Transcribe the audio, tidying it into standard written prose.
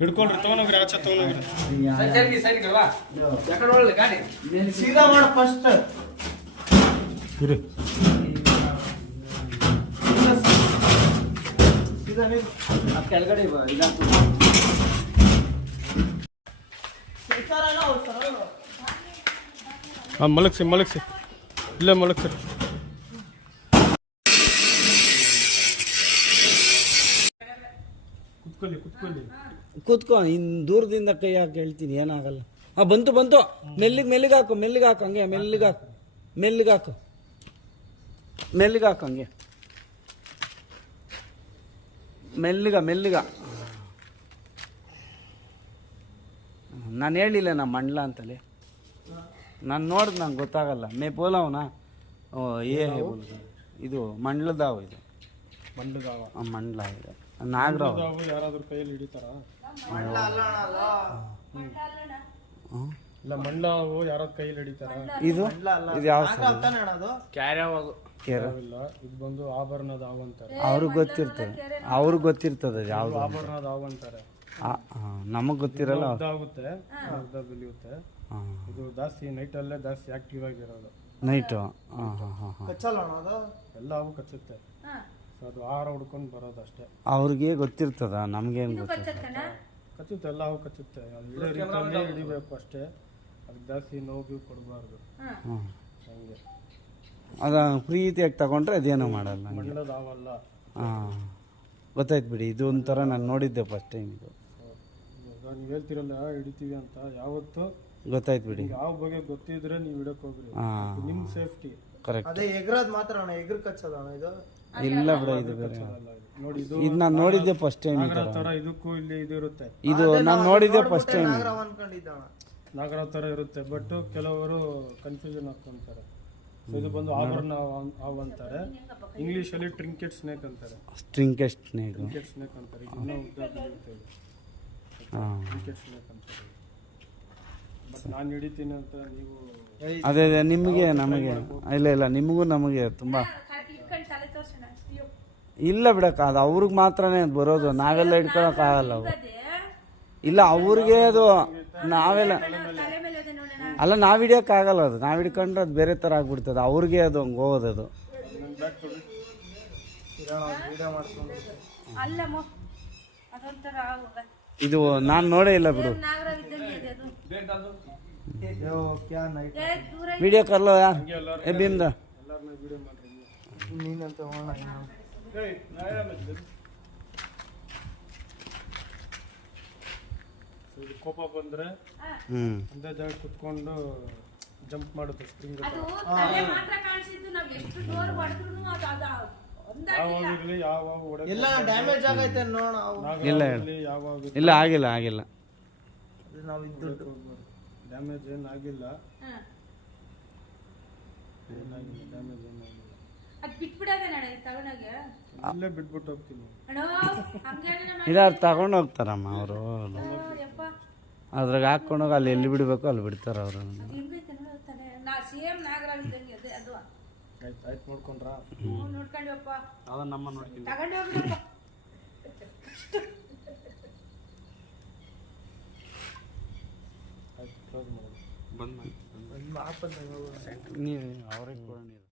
ಹಿಡ್ಕೊಳ್ರಿ ತಗೊಂಡೋಗ್ರಿ ಆಚೆ ತಗೊಂಡೋಗ್ರಿ ಸೀದಾ ಮಾಡ ಫಸ್ಟ್ ಕೆಳಗಡೆ ಮಲಗ್ಸಿ ಇಲ್ಲೇ ಮಲಗ್ಸಿ ಕೂತ್ಕೊ ಇನ್ ದೂರದಿಂದ ಕೈ ಹಾಕಿ ಹೇಳ್ತೀನಿ ಏನಾಗಲ್ಲ. ಬಂತು ಮೆಲ್ಲಿಗೆ ಹಾಕು ಹಂಗೆ ಮೆಲ್ಲಿಗೆ ಹಾಕು ಹಂಗೆ ಮೆಲ್ಲಿಗ ನಾನು ಹೇಳಿಲ್ಲ ನಾ ಮಂಡ್ಲ ಅಂತಲೇ ನಾನು ನೋಡಿದ್ ನಂಗೆ ಗೊತ್ತಾಗಲ್ಲ ಮೇ ಬೋಲವನಾ ಇದು ಮಂಡ್ಲದಾವು ಇದು ಮಂಡ್ಲ ಇದೆ ನಾಗರಾವ್ ಯಾರಾದ್ರೂ ಕೈಯಲ್ಲಿ ಹಿಡಿತಾರ ಇಲ್ಲ ಮಂಡ್ಲಾವು ಯಾರಾದ್ರೂ ಕೈಯಲ್ಲಿ ಹಿಡಿತಾರ ಇದು ಯಾವ ಇಲ್ಲ ಇದು ಬಂದು ಆಭರಣದ ಹಾವು ಅಂತಾರೆ ಅವ್ರಿಗೆ ಗೊತ್ತಿರ್ತದೆ ಯಾವ್ದು ಆಭರಣದ ಹಾವು ಅಂತಾರೆ ನಮಗ್ ಗೊತ್ತಿರಲ್ಲ ಆಗುತ್ತೆ ಬೆಳೆಯುತ್ತೆ ಇದು ಜಾಸ್ತಿ ನೈಟ್ ಅಲ್ಲೇ ಜಾಸ್ತಿ ಆಕ್ಟಿವ್ ಆಗಿರೋದು ನೈಟು ಎಲ್ಲ ಹಾವು ಕಚ್ಚುತ್ತೆ ಅದು ಆಹಾರ ಹುಡ್ಕೊಂಡು ಬರೋದು ಅಷ್ಟೇ ಅವ್ರಿಗೆ ಗೊತ್ತಿರ್ತದ ನಮ್ಗೇನು ಗೊತ್ತಿರ್ತದೆ ಕಚ್ಚುತ್ತೆ ಎಲ್ಲ ಹಾವು ಕಚ್ಚುತ್ತೆ ಅದು ಹಿಡಿಯೋ ರೀತಿಯಲ್ಲಿ ಹಿಡಿಬೇಕು ಅಷ್ಟೇ ಅದಕ್ಕೆ ಜಾಸ್ತಿ ನೋವು ಕೊಡಬಾರ್ದು ಹಂಗೆ ಅದ ಪ್ರೀತಿಯಾಗಿ ತಗೊಂಡ್ರೆ ಅದೇನೋ ಮಾಡಲ್ಲ ಮಂಡ್ಲದ ಹಾವಲ್ಲ ಗೊತ್ತಾಯ್ತು ಬಿಡಿ ಇದು ಒಂಥರ ನಾನು ನೋಡಿದ್ದೆ ಫಸ್ಟ್ ಟೈಮ್ ಇದು ನೀವು ಹೇಳ್ತಿರಲ್ಲ ಹಿಡಿತೀವಿ ಅಂತ ಯಾವತ್ತು ಗೊತ್ತಾಯ್ತು ಬಿಡಿ ಯಾವ ಬಗ್ಗೆ ಗೊತ್ತಿದ್ರೆ ನೀವು ಹಿಡಕ್ ಹೋಗ್ರಿ ನಿಮ್ ಸೇಫ್ಟಿ ಕರೆಕ್ಟ್ ಅದೇ ಎಗ್ರದ್ ಮಾತ್ರ ಅಣ್ಣ ಎಗ್ರ ಕಚ್ಚೋದಣ್ಣ ಇದು ಇಲ್ಲ ಬಿಡ ಇದು ಬೇರೆ ನೋಡಿ ಇದು ನಾನು ನೋಡಿದ್ದೆ ಫಸ್ಟ್ ಟೈಮ್ ತರ ಇದಕ್ಕೂ ಇಲ್ಲಿ ಇದು ಇರುತ್ತೆ ಇದು ನಾನು ನೋಡಿದ್ದೆ ಫಸ್ಟ್ ಟೈಮ್ ನಾಗರಾವ್ ತರ ಇರುತ್ತೆ ಬಟ್ ಕೆಲವರು ಕನ್ಫ್ಯೂಷನ್ ಆಗ್ಕೊಂತಾರೆ. ಇದು ಬಂದು ಆಭರಣ ಹಾವು ಅಂತಾರೆ, ಇಂಗ್ಲಿಷ್ ಅಲ್ಲಿ ಟ್ರಿಂಕೆಟ್ ಸ್ನೇಕ್ ಅಂತಾರೆ. ಟ್ರಿಂಕೆಟ್ ಸ್ನೇಕ್ ಅಂತಾರೆ. ಇನ್ನೂ ಉದ್ದ ಬೆಳೆಯುತ್ತೆ ಟ್ರಿಂಕೆಟ್ ಸ್ನೇಕ್ ಅಂತಾರೆ. ಬಟ್ ನಾನು ಹಿಡಿತೀನಿ ಅಂತ ನೀವು ಅದೇ ನಿಮಗೆ ನಮಗೆ ಇಲ್ಲ ನಿಮಗೂ ನಮಗೆ ತುಂಬಾ ಇಲ್ಲ ಬಿಡಕ್ಕ ಅದು ಅವ್ರಿಗೆ ಮಾತ್ರನೇ ಅದು ಬರೋದು, ನಾವೆಲ್ಲ ಹಿಡ್ಕೊಳಕ್ ಆಗಲ್ಲ ಅವು. ಇಲ್ಲ ಅವ್ರಿಗೆ ಅದು ನಾವೆಲ್ಲ ಅಲ್ಲ ನಾವ್ ಹಿಡಿಯಕ್ ಆಗಲ್ಲ, ಅದು ನಾವ್ ಹಿಡ್ಕೊಂಡ್ರೆ ಅದು ಬೇರೆ ತರ ಆಗ್ಬಿಡ್ತದೆ, ಅವ್ರಿಗೆ ಅದು ಹಂಗೆ ಹೋಗೋದು. ಇದು ನಾನು ನೋಡೇ ಇಲ್ಲ ಬಿಡು. ವಿಡಿಯೋ ಕರ್ಲೋ ಯಾರು ಭೀಮ್ದ ಕೋಪ ಬಂದ್ರೆ ಒಂದೇ ಜಾಗ ಕುತ್ಕೊಂಡು ಜಂಪ್ ಮಾಡುತ್ತೆ ಸ್ಪ್ರಿಂಗ್. ಎಲ್ಲ ಡ್ಯಾಮೇಜ್ ಆಗೈತೆ ನೋಡ. ಇಲ್ಲ ಆಗಿಲ್ಲ ನಾವು ಇದ್ದು ಡ್ಯಾಮೇಜ್ ಏನಾಗಿಲ್ಲ. ಅಲ್ಲೇ ಬಿಟ್ಬಿಟ್ಟು ಹೋಗ್ತೀನಿ. ಇಲ್ಲ ತಗೊಂಡು ಹೋಗ್ತಾರಮ್ಮ ಅವರು, ಅದ್ರಾಗ ಹಾಕೊಂಡೋಗಿ ಅಲ್ಲಿ ಎಲ್ಲಿ ಬಿಡಬೇಕು ಅಲ್ಲಿ ಬಿಡ್ತಾರ ಅವರು. ಆಯ್ತು ನೋಡ್ಕೊಂಡ್ರಾ? ಅದ ನಮ್ಮ ನೋಡ್ತೀನಿ. ಆಯ್ತು ಕ್ಲೋಸ್ ಮಾಡಿ ನೀವು ಅವ್ರಿಗೆ ಕೊಡೋಣ.